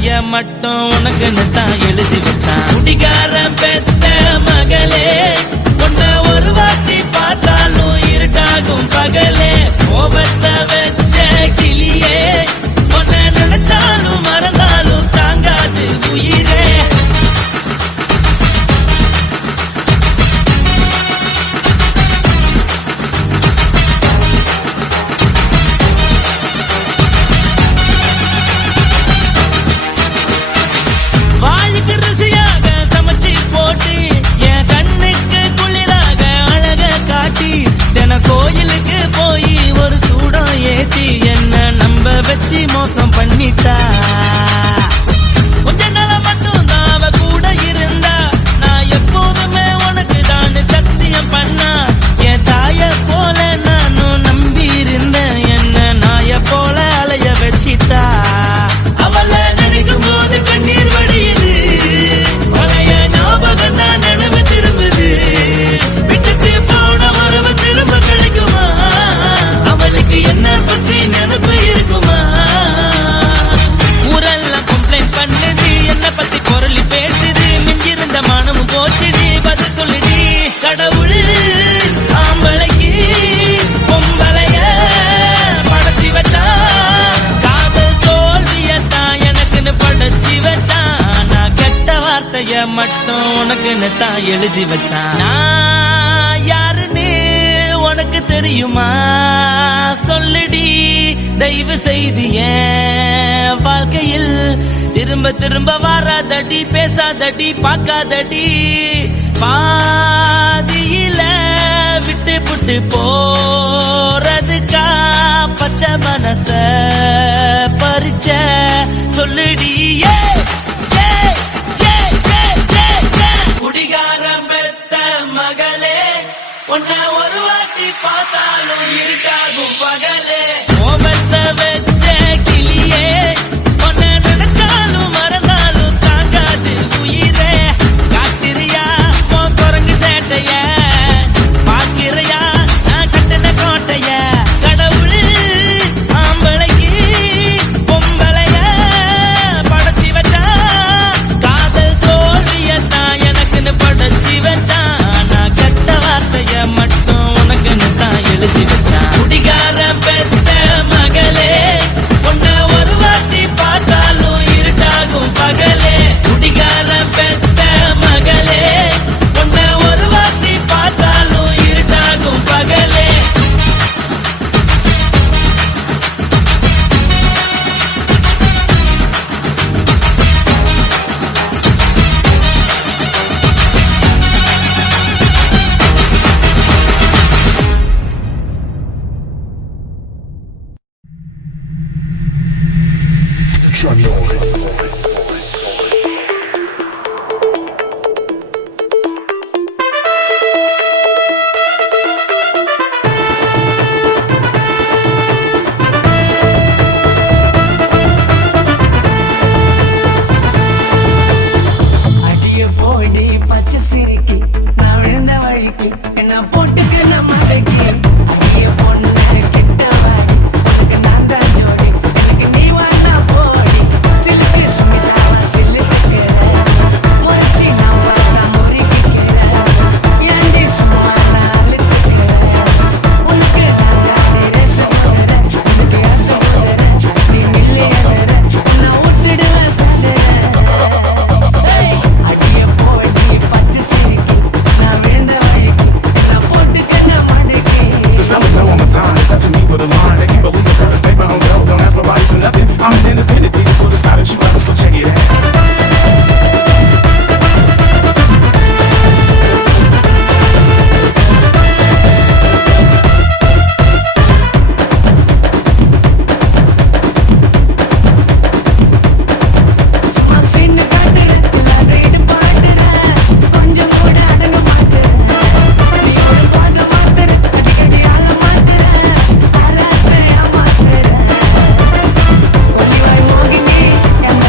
வார்த்தைய மட்டும் உனக்குன்னு தான் எழுதி வச்சான். குடிகாரன் பெத்த மகளே, உன்னை ஒரு வாட்டி பார்த்தாலும் இருட்டாகும் பகலே. கோபத்தை வச்ச கிளியே, உன்னை நினைச்சாலும் மறந்தாலும் தாங்காது உயிரே. வாளுக்கு ருசியாக சமைச்சு போட்டு என் கண்ணுக்கு குளிராக அழக காட்டி தின கோயிலுக்கு போய் ஒரு சூடம் ஏத்தி என்ன நம்ப வச்சு மோசம் பண்ணிட்டா. கொஞ்ச நாள மட்டும் தான் அவ கூட இருந்தா, நான் எப்போதுமே உனக்கு தான் சத்தியம் பண்ணா. என் தாய போல நானும் நம்பி இருந்தேன், என்ன நாய போல அலைய வச்சிட்டா. அவளை நினைக்கும் போது கண்ணீர் வடியுது, பழைய ஞாபகம் தான் நினைவு திரும்புது. விட்டுட்டு போன உறவு திரும்ப கிடைக்குமா? அவளுக்கு என்ன பத்தி நினைப்பு இருக்குமா? ஊரெல்லாம் கம்ப்ளைண்ட் பண்ணுது, என்ன பத்தி பொருளி பேசுது. மிஞ்சிருந்த மானமும் போச்சுடி, பதில் சொல்லுடி. கடவுள் ஆம்பளைக்கு பொம்பளைய படைச்சி வச்சா, காதல் தோல்வியத்தான் எனக்குன்னு படைச்சி வச்சான். நான் கெட்ட வார்த்தைய மட்டும் உனக்குன்னு தான் எழுதி வச்சான். நான் யாருன்னு உனக்கு தெரியுமா? சொல்லுடி தயவு செய்து என் வாழ்க்கையில் திரும்ப திரும்ப வராதடி, பேசாதடி, பார்க்காதடி. பாதியில விட்டு புட்டு போறதுக்கா பச்சை மனச பறிச்ச சொல்லுடி. குடிகாரம் பெத்த மகளே, உன்னை ஒரு வாட்டி பார்த்தாலும் இருக்காகும் பகலே. கோபத்தை வச்ச கிளியே, உன்னை நினைச்சாலும் மறந்தாலும் தாங்காது உயிரே. காத்திரியா உன் குரங்கு சேட்டைய, பாக்கிறையா நான் கட்டின கோட்டைய. கடவுள் ஆம்பளைக்கு பொம்பளைய படைச்சி வச்சா, காதல் தோல்வியத்தான் எனக்குன்னு படைச்சி வச்சான். நான் கெட்ட வார்த்தைய மட்டும் உனக்குன்னு தான் எழுதி வச்சான். குடிகாரன் பெத்த மகளே, உன்னை ஒரு வாட்டி பார்த்தாலும் இருட்டாகும் பகலே. குடிகாரன் பெத்த மகளே, உன்னை ஒரு வாட்டி பார்த்தாலும் இருட்டாகும் பகலே. அடிய போடி பச்சை சிரிக்கி, நான் விழுந்த வழிக்கு என்ன போட்டுக்க நம்ம அடிய பொண்ணு கிட்டவாடி, உனக்கு நான் தான் ஜோடி, எனக்கு நீ வாண்டா போடி. சிலுக்கு சுமிதாவா சிலுக்குறேன், மொச்சி நான் பார்த்தா முறிக்கிறேன். ஏண்டி சும்மா நான் அழுத்துக்கிறேன், உனக்கு நான் காத்திர சொல்லுறேன். உனக்கு அது போகிறேன், நீ மில்லியனர நான் விட்டுடுவேன் சொல்லுறேன். அடிய போடி பச்சை சிரிக்கி, நான் விழுந்த வழிக்கு என்ன போட்டுக்க நம்ம Fellas know I'm a dime, it's up to me with a line. They can't believe the purpose, make my own dough. Don't ask nobody for nothing. I'm an independent thief, full of side that you ever, so check it out. சும்மா சின்ன காட்டுறேன், எல்லாத்தையும் பாட்டுறேன், கொஞ்சம் கூட அடங்க மாட்டேன். நீ ஒரு பாட்டு மாத்துறேன், அடிக்கடி ஆள மாத்துறேன், ஆராத்தையா மாத்துறேன். கொல்லிவாய் மோகினி, என்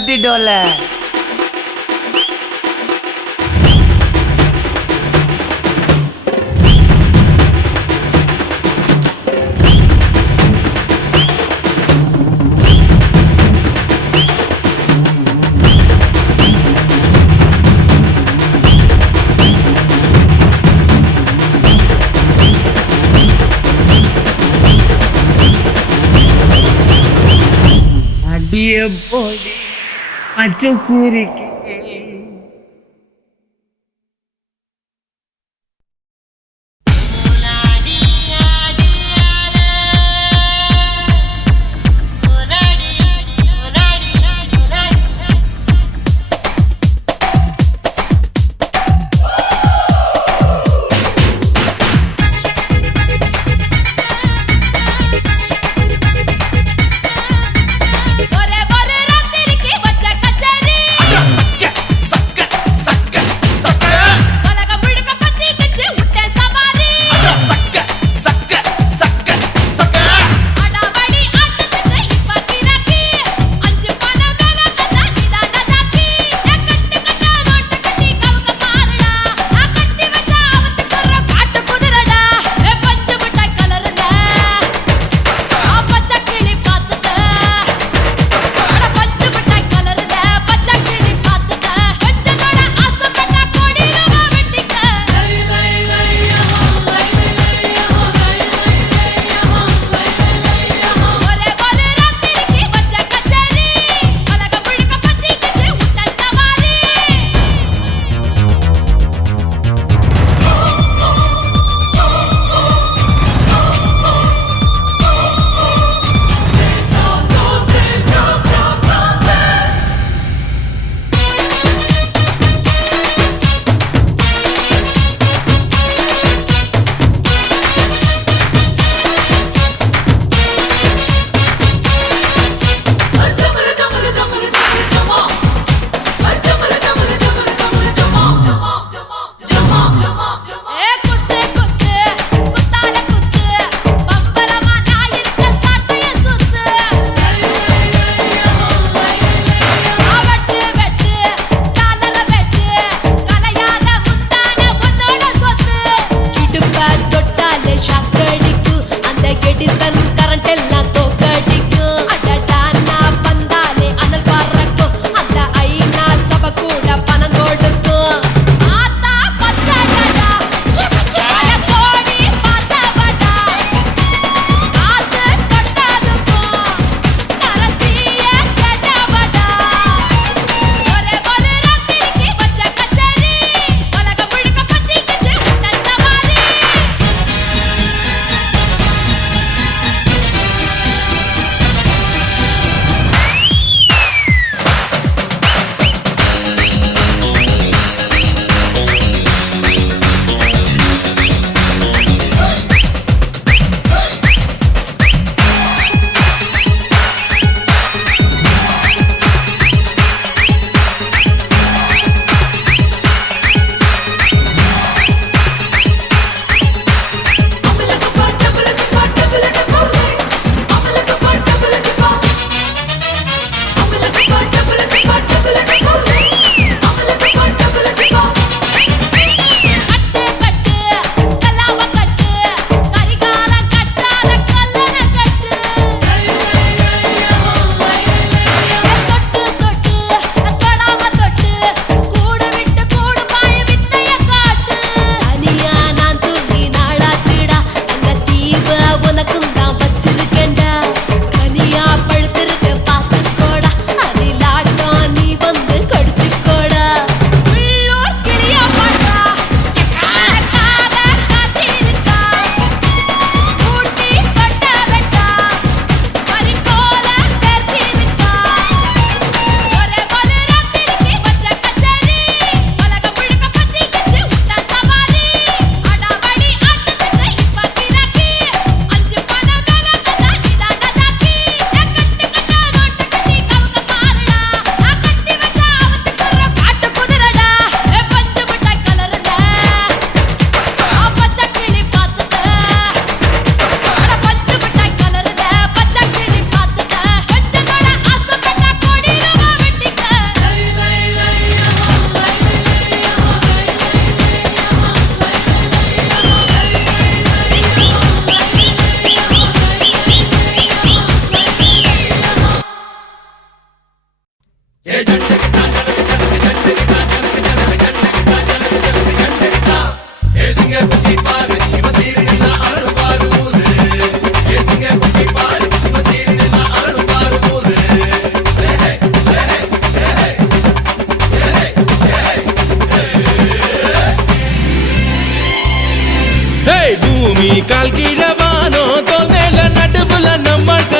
தட்டிட்டோல. அடிய போடி பச்சை சிரிக்கு. ஒரே ஒரு ராத்திரிக்கு வச்ச கச்சேரி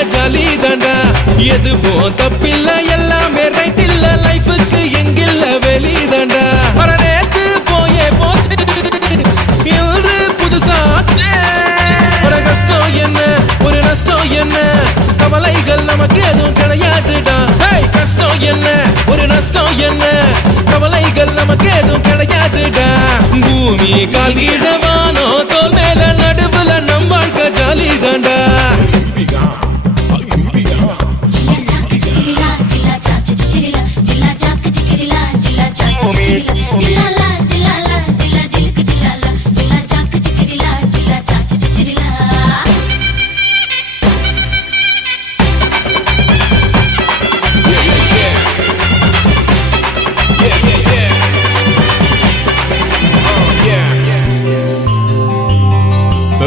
வாழ்க்கை ஜாலி தாண்டா எதுவும் தப்பில்ல எல்லாமே ரைட் இல்ல லைஃபுக்கு எங்கில்ல வெளி தாண்டா வர நேத்து போயே போச்சு இன்று புதுசா ஒரு கஷ்டம் என்ன ஒரு நஷ்டம் என்ன கவலைகள் நமக்கு எதுவும் கிடையாதுடா கஷ்டம் என்ன ஒரு நஷ்டம் என்ன கவலைகள் நமக்கு எதுவும் கிடையாதுடா பூமி கால் கீழவானோ தோல் மேல நடுவுல நம் வாழ்க்கை ஜாலி தாண்டா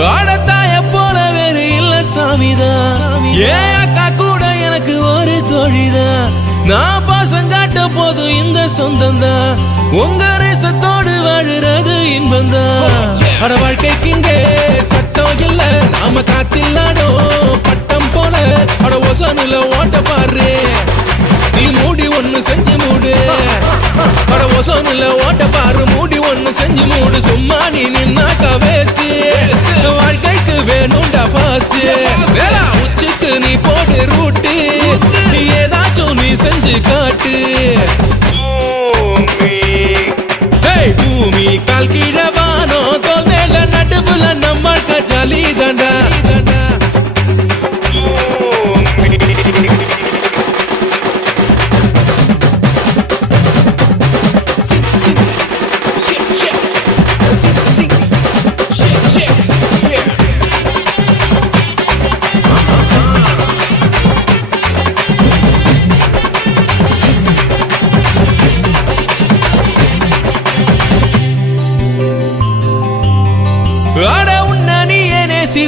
ஆடத்தாய போல வேறு இல்ல சாமிதான் ஏன் அக்கா கூட எனக்கு ஒரு தோழிதான் நான் பாசம் காட்ட போதும் இந்த சொந்தம் தான் உங்க ரேசத்தோடு வாழுறது இன்பம் தான் அட வாழ்க்கைக்கு இங்கே சட்டம் இல்ல நாம காத்தில்லாடோ பட்டம் போல அட ஒசனுல ஓட்ட பாரு நீ மூடி ஒண்ணு செஞ்சு மூடு அட ஒசனுல ஓட்ட பாரு மூடி ஒண்ணு செஞ்சு மூடு சும்மா நீ நின்னாக்கா வேஸ்ட் வாழ்க்கைக்கு வேணும்டா ஃபாஸ்ட் வேளா உச்சிக்கு நீ போடு ரூட்டு நீ ஏதாச்சும் நீ செஞ்சு காட்டு பூமி கால் கீழவானோ தோல் மேல நடுவுல நம்ம வாழ்க்கை ஜாலி தாண்டா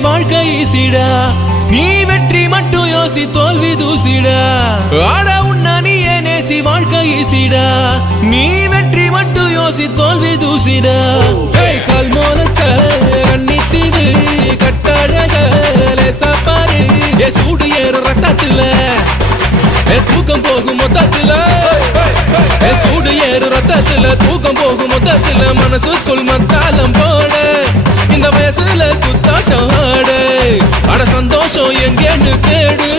வாழ்க்கை ஈசிடா நீ வெற்றி மட்டும் யோசி தோல்வி தூசிடா ஆட உன்ன நீ நேசி வாழ்க்கை ஈசிடா நீ வெற்றி மட்டும் யோசி தோல்வி தூசிடா கால் மோலச்ச கண்ணித்தீவு கட்டழக சாப்பாடு சூடு ஏறு ரத்தத்துல தூக்கம் போகும் மொத்தத்துல சூடு ஏறு ரத்தத்துல தூக்கம் போகும் மொத்தத்துல மனசுக்குள் மத்தாலம் போட இந்த வயசுல குத்தாட்டம் ஆடு அட சந்தோஷம் எங்கேன்னு தேடு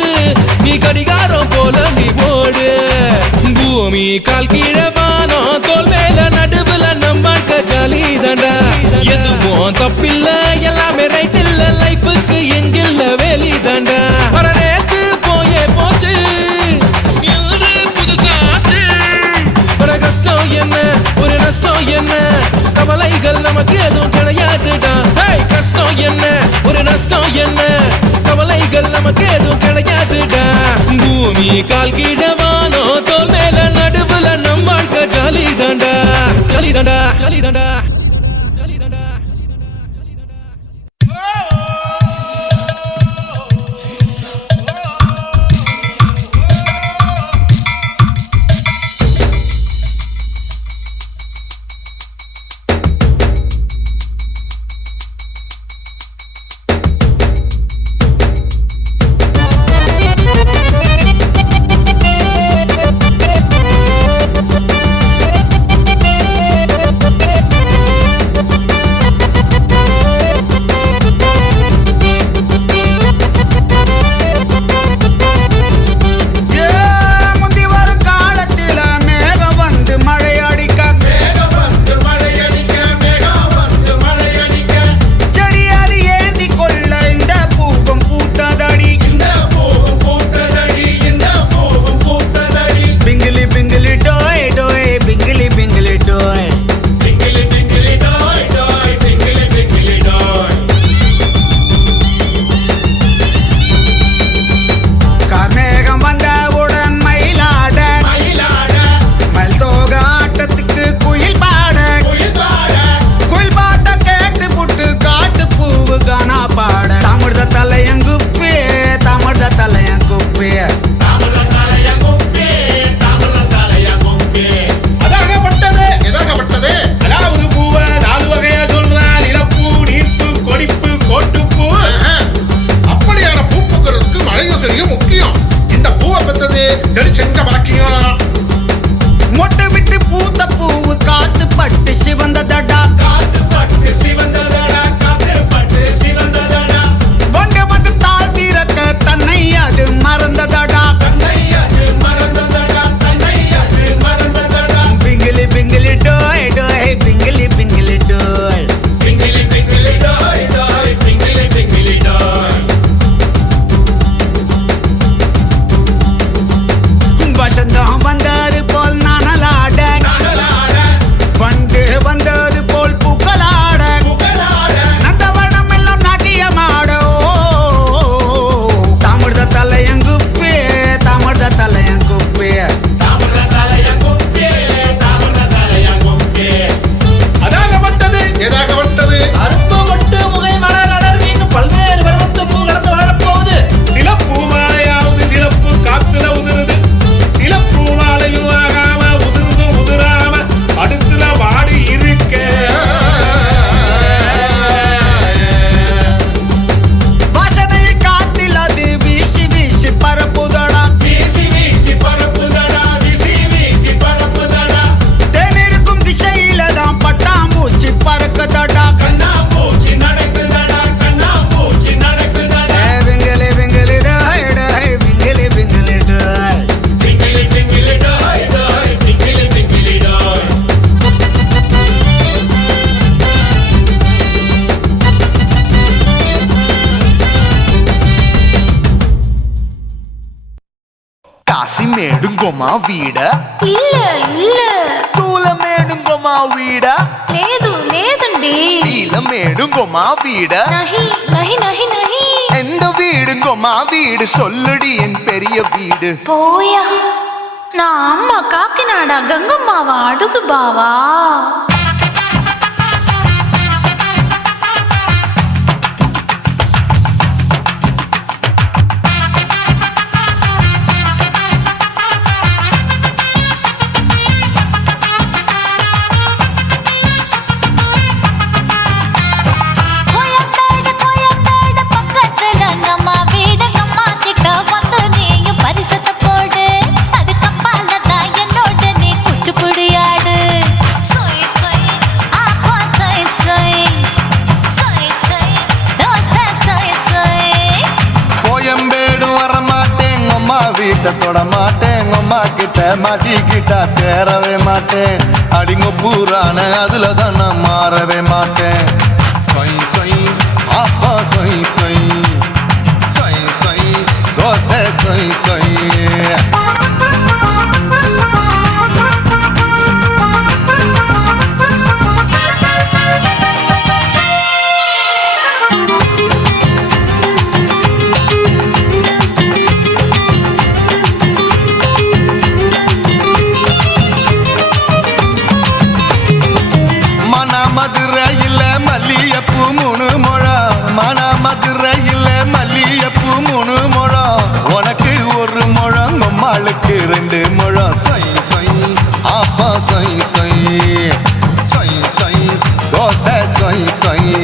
நீ கடிகாரம் போல நீ போடு பூமி கால் கீழவானோ தோல் மேல நடுவுல நம் வாழ்க்கை ஜாலி தாண்டா எதுவும் தப்பில்ல எல்லாமே ரைட் இல்ல லைஃபுக்கு எங்கில்ல வேலி தாண்டா வர நேத்து போயே போச்சு ஒரு கஷ்டம் என்ன ஒரு நஷ்டம் என்ன கவலைகள் நமக்கு எதுவும் கிடையாதுடா கஷ்டம் என்ன ஒரு நஷ்டம் என்ன கவலைகள் நமக்கு எதுவும் கிடையாதுடா பூமி கால் கீழவானோ தோல் மேல நடுவுல நம் வாழ்க்கை ஜாலி தாண்டா ஜாலி தாண்டா ஜாலி தாண்டா మేడుంగోమా వీడ இல்ல இல்ல చూల మేడుంగోమా వీడ లేదు లేదండి నీల మేడుంగోమా వీడ நஹி நஹி நஹி நஹி எந்த வீடுங்கோமா வீடு சொல்லுடி என் பெரிய வீடு போயா நான் அம்மா காக்கிநாடா கங்கம்மாவா அடுகு பாவா தொட மாட்டேன் அம்மா கிட்ட மாட்டிக்கிட்டா தேரவே மாட்டேன் அடிங்க பூரான அதுல தான் நான் மாறவே மாட்டேன் சொய் சொய் அப்பா சொய் சொய் சொய் சொய் தோசை சொய் சொய் மதுரையில் மல்லியப்பூ 3 முழம் மன மதுரையில் மல்லியப்பூ 3 முழம் உனக்கு 1 முழம் நம்மளுக்கு 2 முழம் சொய் சொய் அப்பா சொய் சொய் சொய் சொய் தோசை சொய் சொய்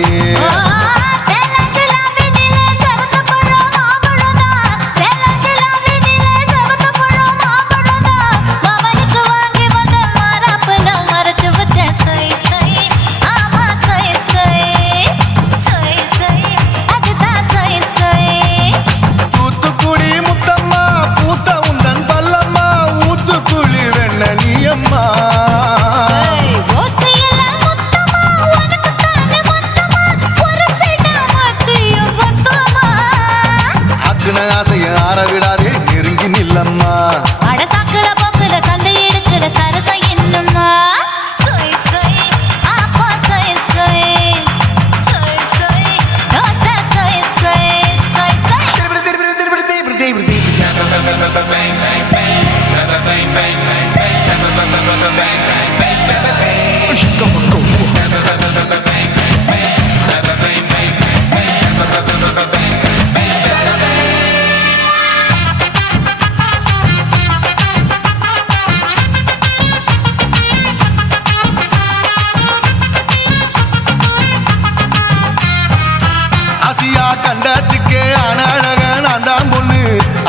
விடாதே நெருங்கி நில்லம்மா அடசாக்குல போக்குல சந்தை எடுக்கல சரச என்னம்மா சொய் சொய் அப்பா சொய் சொய் சொய் சொய் தோசை சொய் சொய் சொய் சொய் ஆசியா கண்டத்துக்கே அனழக நான் தான் பொண்ணு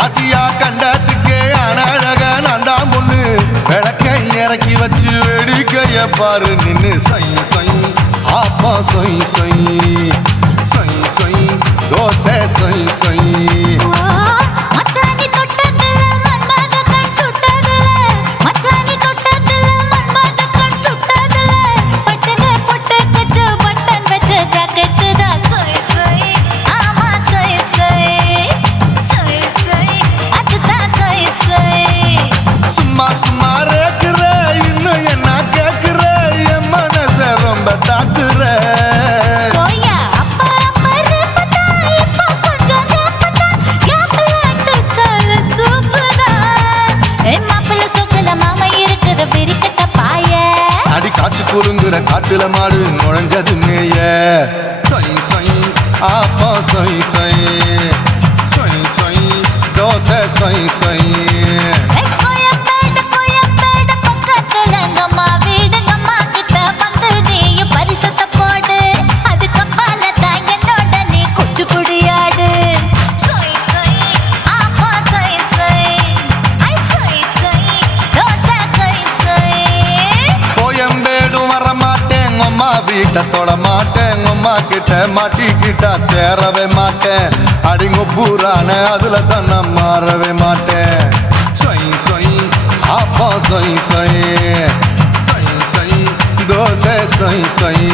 ஆசியா கண்டத்துக்கே அனழக நான் தான் பொண்ணு விளக்கை இறக்கி வச்சு வேடிக்கைய பாரு நின்னு சொய் சொய் ஆப்பா சொய் சொய் சொய் சொய் தோசை சொய் சொய் மச்சானி தொட்டதுல மன்மத கண் சுட்டதுல மச்சானி தொட்டதுல மன்மத கண் சுட்டதுல பட்டங்க பொட்டு கச்சு பட்டன் வச்ச ஜாக்கெட் தான் சொய் சொய் ஆமா சொய் சொய் சொய் சொய் அதுதான் சொய் சொய் சும்மா சும்மா ரேக்குற இன்னும் என்ன கேக்குற என் மனச ரொம்ப தாக்குற போயா அப்பா அப்பா ரப்பதா இப்போ கொஞ்சம் கேப்பதா கேப்பலாண்டு கால சூப்பரா ஏ மாப்பிள்ள சொக்கல மாமா இருக்கிற விரிக்கட்ட பாய அடி காய்ச்சி குறுங்குற காட்டுல மாடு நுழைஞ்சது மேய சொய் சொய் ஆப்பா சொய் சொய் சொய் சொய் தோசை சொய் சொய் கோயம்பேடு பக்கத்துல எங்கம்மா வீடு அம்மா கிட்ட வந்து நீயும் பரிசத்தை போடு அது கப்பால தான் என்னோட நீ குச்சி புடியாடு சொய் சொய் ஆப்பா சொய் சொய் ஐ சொய் சொய் தோசை சொய் சொய் கோயம்பேடும் வர மாட்டேன் அம்மா வீட்டை தொட மாட்டேன் அம்மா கிட்ட மாட்டிக்கிட்டா தேரவே மாட்டேன் அடிங்க பூரான அதுல தான் நான் மாறவே மாட்டேன் சொய் சொய் அப்பா சொய் சொய் சொய் சொய் தோசை சொய் சொய்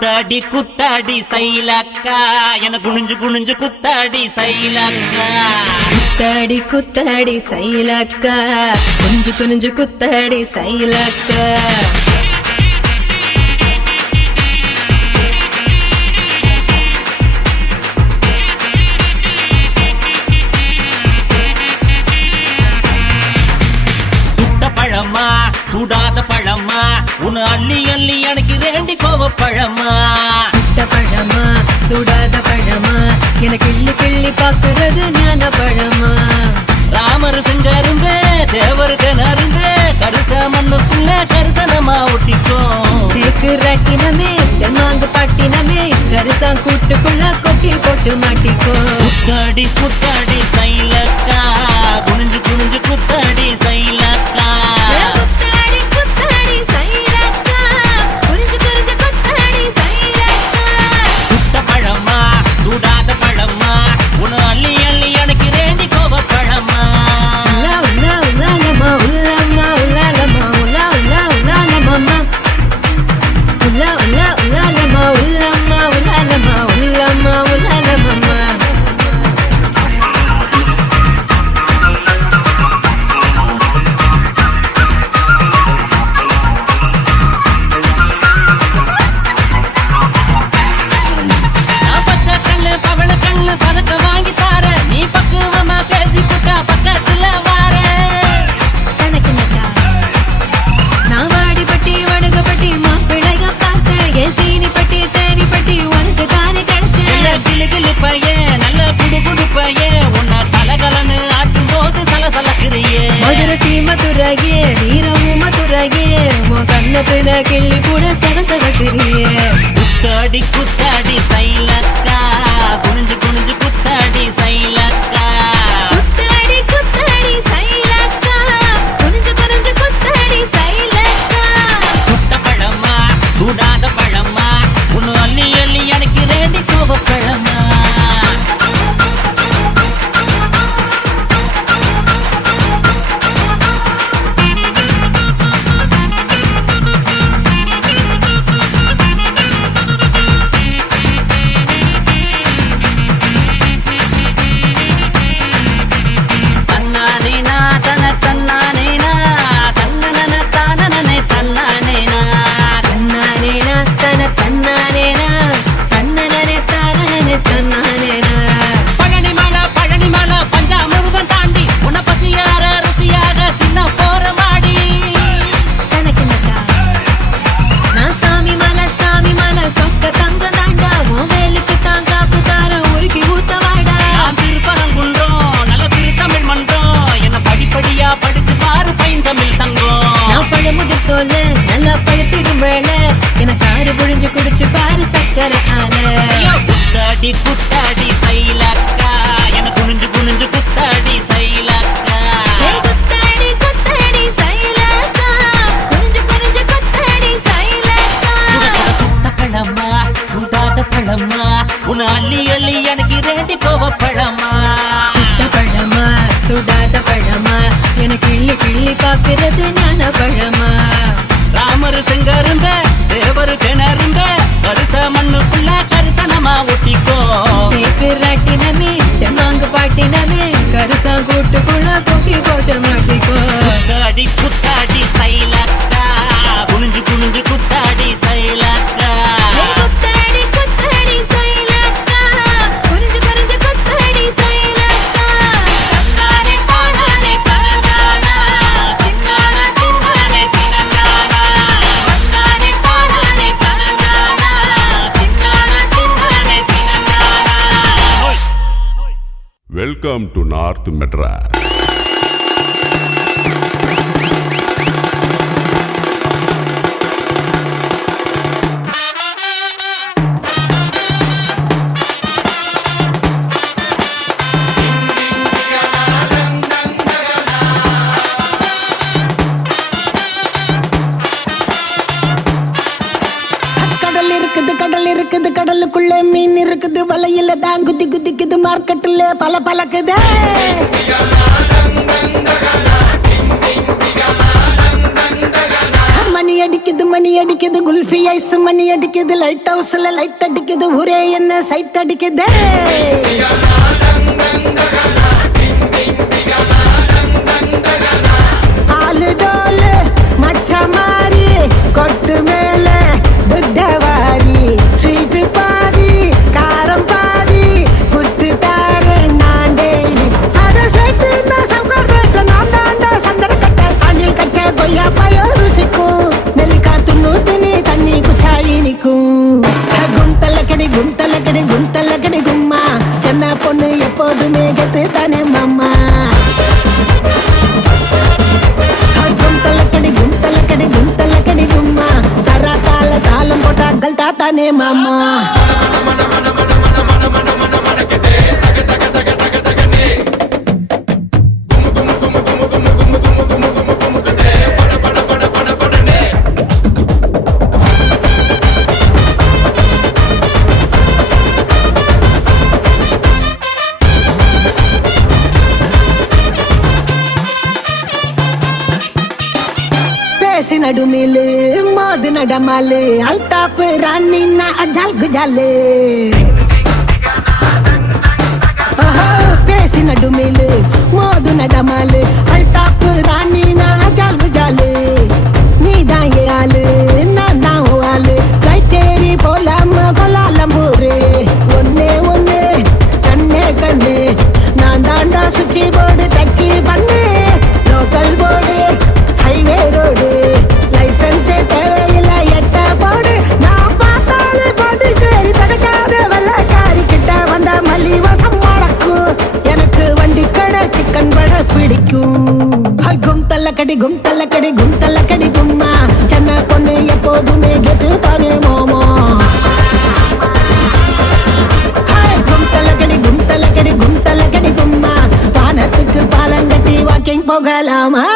குத்தாடி குத்தாடி சைலக்கா என குனிஞ்சு குனிஞ்சு குத்தாடி சைலக்கா குத்தாடி குத்தாடி சைலக்கா குனிஞ்சு குனிஞ்சு குத்தாடி சைலக்கா பழமா சுடாத பழமா உன்னை அள்ளி அள்ளி எனக்கு ரெண்டி கோவ பழமா சுட்ட பழமா சுடாத பழமா எனக்கு கிள்ளி கிள்ளி பாக்குறது ஞான பழமா ராமர் செஞ்சரும்பே தேவர் கனரும்பே கரிச மண்ணுக்குள்ள கரிசனமா ஒட்டிக்கோ தேக்கு ரட்டினமே தென்னாங்கு பட்டினமே கரிசா கூட்டுக்குள்ள கொக்கி போட்டு மாட்டிக்கோ குத்தாடி குத்தாடி சைலக்கா குனிஞ்சு குனிஞ்சு குத்தாடி சைலக்கா குத்தாடி குத்தாடி சைலக்கா குனிஞ்சு குனிஞ்சு குத்தாடி சைலக்கா சுட்ட பழமா சுடாத பழமா உன்னை அள்ளி அள்ளி எனக்கு ரெண்டி கோவ பழமா உலா உலா உலாலமா உலமா உலாலமா உலா உலா உலாலமா உலா உலா உலாலமா உலமா உலாலமா உலமா உலாலமா மதுரையே நீரவும் மதுரையே உன் கண்ணத்துல கிள்ளி கூட சகசகத்திரியே குத்தாடி குத்தாடி சைலக்கா குனிஞ்சு குனிஞ்சு குத்தாடி சைலக்கா குத்தாடி குத்தாடி சைலக்கா குனிஞ்சு குனிஞ்சு குத்தாடி சைலக்கா சுட்ட பழமா சுடாத பழமா உன்னு அள்ளி அள்ளி எனக்கு ரெண்டி கோவ பழமா பழனி மலை பஞ்சாமிருதம் தாண்டி உன்னை பசியார ருசியாக தின்ன போற மாடி நான் சாமி மலை சொக்க தங்கம் தாண்டா உன் வேலுக்கு தான் காப்பு தார உருக்கி ஊத்தவாடா நான் திருப்பரங்குன்றோம் நல்ல திருத்தமிழ் மன்றம் என்ன படிப்படியா படிச்சு பாரு பைந்தமிழ் சங்கம் நான் பழமுதிர் சொல்ல நல்லா பழுத்திடும் வேலை என சாறு புழிஞ்சு குடிச்சு பாரு சக்கரை ஆல குத்தாடி குத்தாடி சைலக்கா என குனிஞ்சு குனிஞ்சு குத்தாடி சைலக்கா குத்தாடி குத்தாடி சைலக்கா குனிஞ்சு குனிஞ்சு குத்தாடி சைலக்கா சுட்ட பழமா சுடாத பழமா உன்னை அள்ளி அள்ளி எனக்கு ரெண்டி கோவ பழமா சுட்ட பழமா சுடாத பழமா எனக்கு கிள்ளி கிள்ளி பாக்குறது ஞான பழமா ராமர் செங்கருந்த தேவர் திணறுந்த கரிச மண்ணுக்குள்ள கரிசனமா ஒட்டிக்கோ தேக்கு ராட்டினமே தென்னாங்கு பாட்டினமே கரிசா கூட்டுக்குள்ள கொக்கி போட்டு மாட்டிக்கோ குத்தாடி குத்தாடி சைலக்கா குனிஞ்சு குனிஞ்சு குத்தாடி சைலக்கா குத்தாடி குத்தாடி சைலக்கா குனிஞ்சு குனிஞ்சு குத்தாடி சைலக்கா தன்னானே தானானே தரதானா தின்னானா தின்னானே தினங்கானா தன்னானே தானானே தரதானா தின்னானா தின்னானே தினங்கானா Welcome to North Madras. கடல் இருக்குது கடலுக்குள்ள மீன் இருக்குது வலையில தான் குதி குதிக்குது மார்க்கெட்டுல பல பழக்குது மணி அடிக்குது குல்ஃபி ஐஸ் மணி அடிக்குது லைட் ஹவுஸ்ல லைட் அடிக்குது ஊரே என்ன சைட் அடிக்குது ஆளு டோலு மச்ச மாறி கொட்டு மேல துட்டவாரி ஸ்வீட் பாதி காரம் பாதி குட்டு தாரு நான் டெய்லி அட சேர்த்து நான் சவுக்கர் நான் தாண்டா சந்தன கட்ட அணில் கட்ட கொய்யா பாயோ ருசிக்கும் நெல்லிக்கா துண்ணு தினி தண்ணி குச்சாயி நிக்கும் கும்தல்லக்கடி கும்தல்லக்கடி கும்தல்லக்கடி கும்மா சின்ன பொண்ணு எப்போதுமே கெத்து தானே மாமா கும்தல்லக்கடி கும்தல்லக்கடி கும்தல்லக்கடி கும்மா தரா தாள தாளம் போட்டா கல்டா தானே மாமா பேசி நடுமிலு மோது நடமாலு அல்டாப்பு ராணி அஜால் குஜாலு பேசி நடுமிலு மோது நடமாலு அல்டாப்பு ராணி அஜால் குஜாலு நீதான் ஏ ஆளு நான் தான் ஓ ஆளு ஃப்ளைட் ஏறி போலாம கொலாலம்பூரு ஒன்னே ஒன்னு கண்ணே கண்ணு நான் தாண்டா சுச்சி போர்டு டச்சு பண்ணு லோக்கல் போர்டு ஹைவே ரோடு லைசன்ஸே தேவையில்ல எட்ட போடு நான் பார்த்தாலே பாட்டு சரி தடுக்காத வெள்ளக்காரி கிட்ட வந்த மல்லி வாசம் மணக்கும் எனக்கு வண்டி கடை சிக்கன் வடை பிடிக்கும் கும் தல்லக்கடி கும் தல்லக்கடி கும் தல்லக்கடி கும்மா சின்ன பொண்ணு எப்போதுமே கெத்து தானே மாமா கும் தல்லக்கடி கும் தல்லக்கடி கும் தல்லக்கடி கும்மா வானத்துக்கு பாலங்கட்டி வாக்கிங் போகலாமா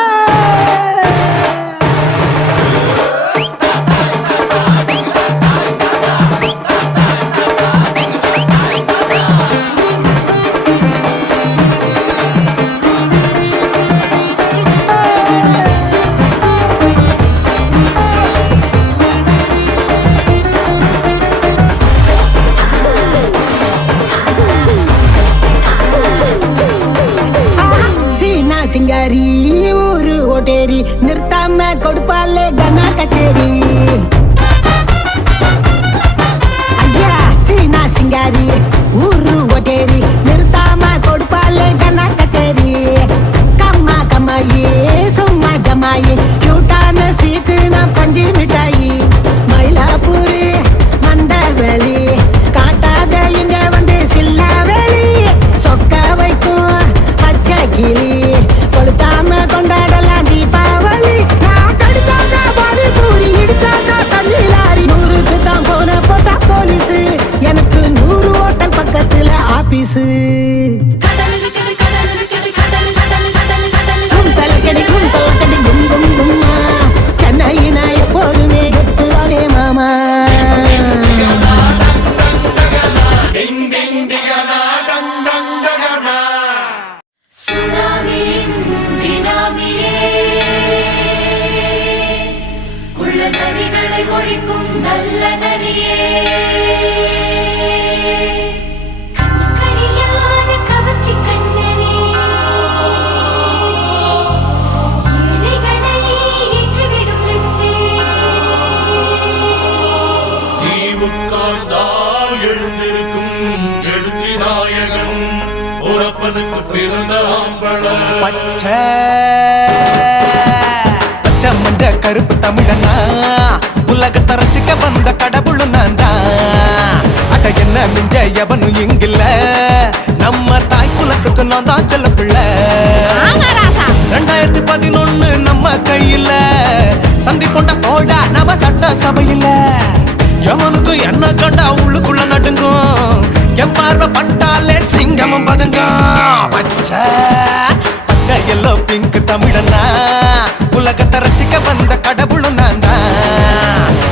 சிங்காரி ஊரு ஓட்டேரி நிறுத்தாம கொடுப்பாலே கனா கச்சேரி ஐயா சீனா சிங்காரி ஊரு ஓட்டேரி நிறுத்தாம கொடுப்பாலே கனா கச்சேரி கம்மா கம்மாயி சும்மா ஜமாயி கியூட்டான ஸ்வீட்டு நான் பஞ்சு மிட்டாயி மயிலாப்பூரு மண்டவெளி காட்டாத இங்க வந்து சில்லாவெளி சொக்க வைக்கும் பச்சை கிளி கொளுத்தாம கொண்டாடலாம் தீபாவளி நான் கடிச்சாங்க பாதி பூரி இடிச்சாங்க தண்ணி லாரி 100க்கு தான் போன போட்டா போலீஸ் எனக்கு 100 ஹோட்டல் பக்கத்துல ஆபீஸ் கும்தலக்கடி கும்தலக்கடி கும் கும் கும்மா சென்னை நான் எப்போதுமே கெத்து தானே மாமா ஒழிக்கும் நல்ல நரியே கவர்ச்சி கண்ணனே ஏழைகளை ஏற்றிவிடும் லிப்டே நீ உட்கார்ந்தால் எழுந்திருக்கும் எழுச்சி நாயகன் உறப்பனுக்கு பிறந்த ஆம்பள பச்சை மஞ்ச கருப்பு தமிழனா உலகத்தை ரசிக்க வந்த கடவுள் நான் தான் அட என்ன மிஞ்ச எவனும் இங்கில்ல நம்ம தாய் குலத்துக்கு நான் தான் சொல்ல பிள்ளை 2011 நம்ம கையில சந்தி கொண்ட தோடா நம்ம சட்ட சபையில எவனுக்கு என்ன கண்டா உள்ளுக்குள்ள நடுங்கும் என் பார்வை பட்டாலே சிங்கமும் பதுங்கும் பச்சை பச்சை எல்லோ பிங்க் தமிழனா உலகத்தை ரசிக்க வந்த கடவுளும் நான் தான்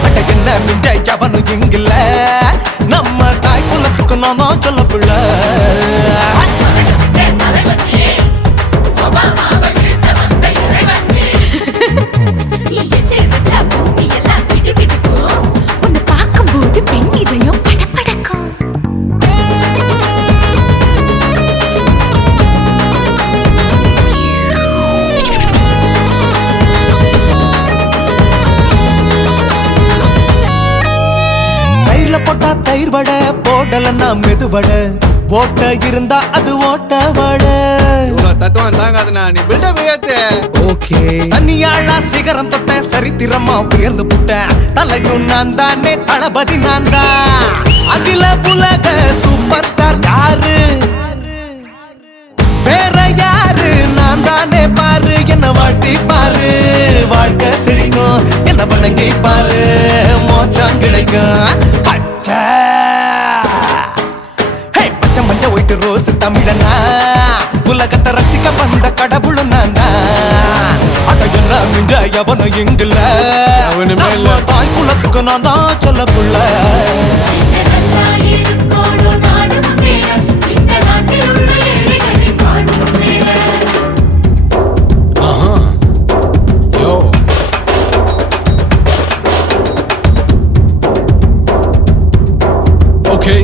அட என்ன மிஞ்ச எவனும் இங்கில்ல நம்ம தாய் குலத்துக்கு நான் தான் சொல்ல பிள்ளை பூமி எல்லாம் கிட்டு கிட்டுக்கும் தயிர் வடை போடலன்னா மெதுவடை ஓட்ட இருந்தா அது ஓட்ட வடை தத்துவம் தாங்காதுண்ணா நீ பில்டப் ஏத்து ஓகே தனியாளா சிகரம் தொட்டேன் சரித்திரமா உயர்ந்து புட்டேன் தலையும் நான் தானே தளபதி நான் தான் அகில புலக சூப்பர் ஸ்டார் யாரு வேற யாரு நான் தானே பாரு என்ன வாழ்த்தி பாரு வாழ்க்கை சிரிக்கும் என்ன வணங்கி பாரு மோச்சம் கிடைக்கும் பச்சை பச்சை மஞ்ச ஒயிட்டு ரோஸ் தமிழனா உலகத்தை ரசிக்க வந்த கடவுள் நான் தான் அட என்ன மிஞ்ச எவனும் இங்குல நம்ம தாய் குலத்துக்கு நான் தான் சொல்ல புள்ள Okay.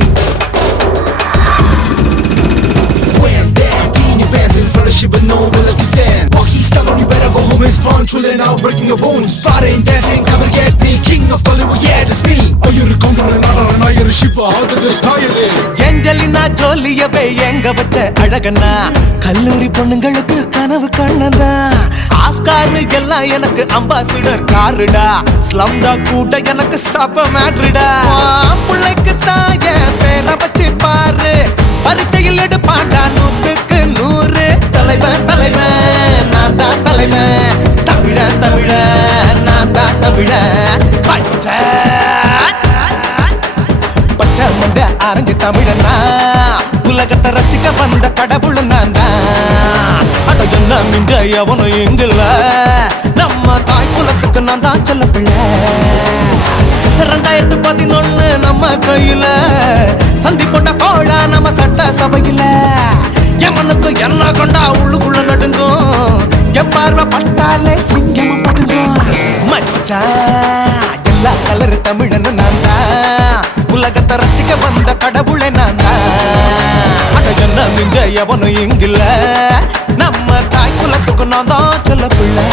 Wham bam, being your pants in front of shit, but no one will let you stand. Walk he's telling you better go home and spawn, chillin' out, breaking your bones. Fighting, dancing, cover gas, me, king of Hollywood, yeah, that's me. Oh, you're the conqueror, and you're a shiver, how to destroy it. Angelina ஜோலியவே எங்க வச்ச அழகனா கல்லூரி பொண்ணுங்களுக்கு கனவு கண்ணனா Oscar எல்லாம் எனக்கு ambassador காருடா ஸ்லம்டா கூட எனக்கு சப்ப மேட்ருடா பிள்ளைக்கு தாய பேரை வச்சு பாரு பரீட்சையில் எடுப்பாண்டா 100க்கு 100 தலைவன் தலைவன் நான் தான் தலைவன் தமிழன் தமிழன் நான் தான் தமிழன் பச்சை பச்சை மந்த ஆரஞ்சு தமிழனா உலகத்தை ரசிக்க வந்த கடவுள் நான் தான் அட என்ன மிஞ்ச எவனும் எங்குல நம்ம தாய் குலத்துக்கு நான் தான் சொல்ல பிள்ளை 2011 நம்ம கையில சந்தி கொண்ட கோழா நம்ம சட்ட சபையில எமனுக்கு என்ன கொண்டா உள்ளுக்குள்ள நடுங்கும் எப்பார்வ பட்டாலே சிங்கமும் பதுங்கும் மச்சா எல்லா கலர் தமிழன்னு நான் தான் உலகத்தை ரசிக்க வந்த கடவுளை நான் தான் அட என்ன மிஞ்ச எவனும் இங்குல நம்ம தாய் குலத்துக்கு நான் தான் சொல்ல பிள்ளை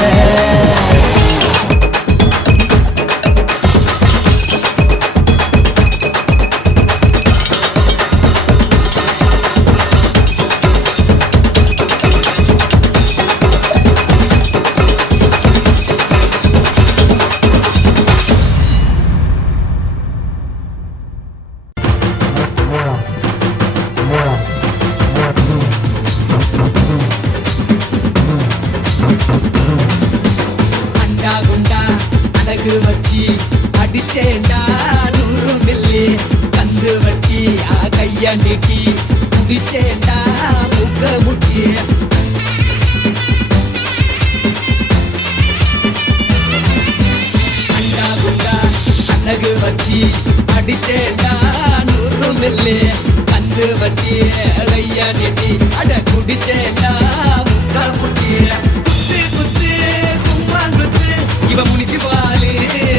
வச்சி அடிச்சேண்டா 100 மில்லி கந்து வட்டி கைய நீட்டி குடிச்சேண்டா முக்க முட்டி அண்டா குண்டா அழகு வச்சி அடிச்சேண்டா 100 மில்லி கந்து வட்டி கைய நீட்டி அட குடிச்சேண்டா முக்க முட்டி குத்து குத்து கும்பாங்குத்து இவ முனிசிபாலு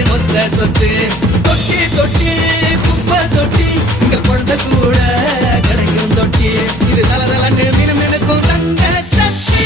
மொத்த சொத்து தொட்டி தொட்டி குப்பை தொட்டி இங்க குழந்தை கூட கிடைக்கும் தொட்டி இது தலதலன்னு மினுமினுக்கும் தங்க சட்டி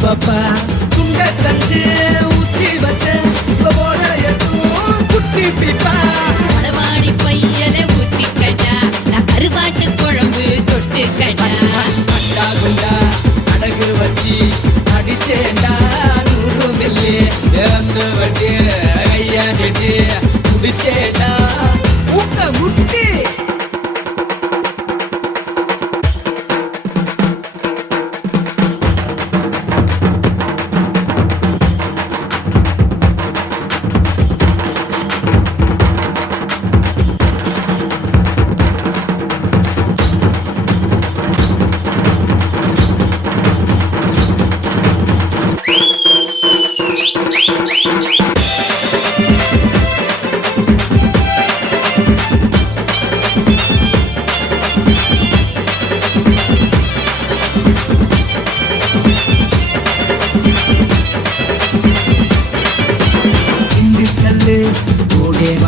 பாப்பா துண்ட தச்சு ஊத்தி வச்ச குட்டி பிப்பா மடவாடி பையல ஊத்தி கட்டா நான் கருவாட்டு குழம்பு தொட்டு கட்டா அண்டா குண்டா அடகு வச்சி அடிச்சேண்டா 100 மில்லி இறந்து வட்டி கையா நெட்டி குடிச்சேண்டா முக்க முட்டி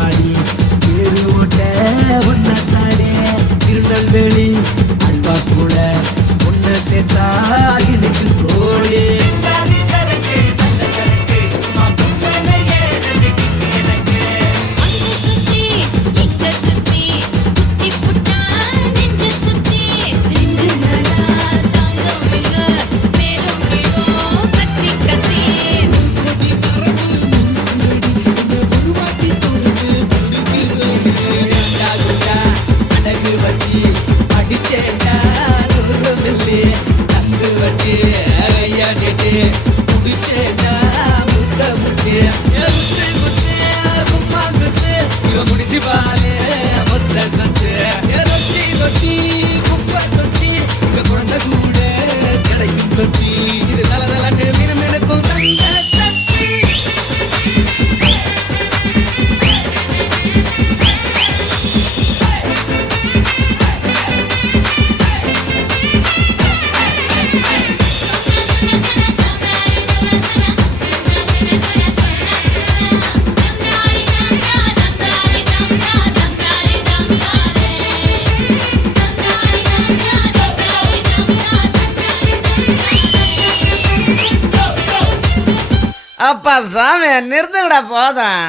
வாடி பேரு ஓட்ட ஒன்ன தாடே திருநெல்வேலி அல்வா கூட ஒன்ன சேர்த்தா எனக்கு கோடி அடகு வச்சு அடிச்சேண்டா 100 மில்லி தங்கு வட்டி ஐயாடிட்டு குடிச்சேண்டா முத்த முட்டி குத்து குத்து கும்மா குத்து இவ முடிச்சு பாலே மொத்த சத்து ரொட்டி ரொட்டி குப்பை தொட்டி இவ குழந்தை கூட கிடைக்கும் தொட்டி இது தல தலன்னு மினுமினுக்கும் தங்க தட்டி அப்பா சாமி நிறுத்துங்கடா போதும்.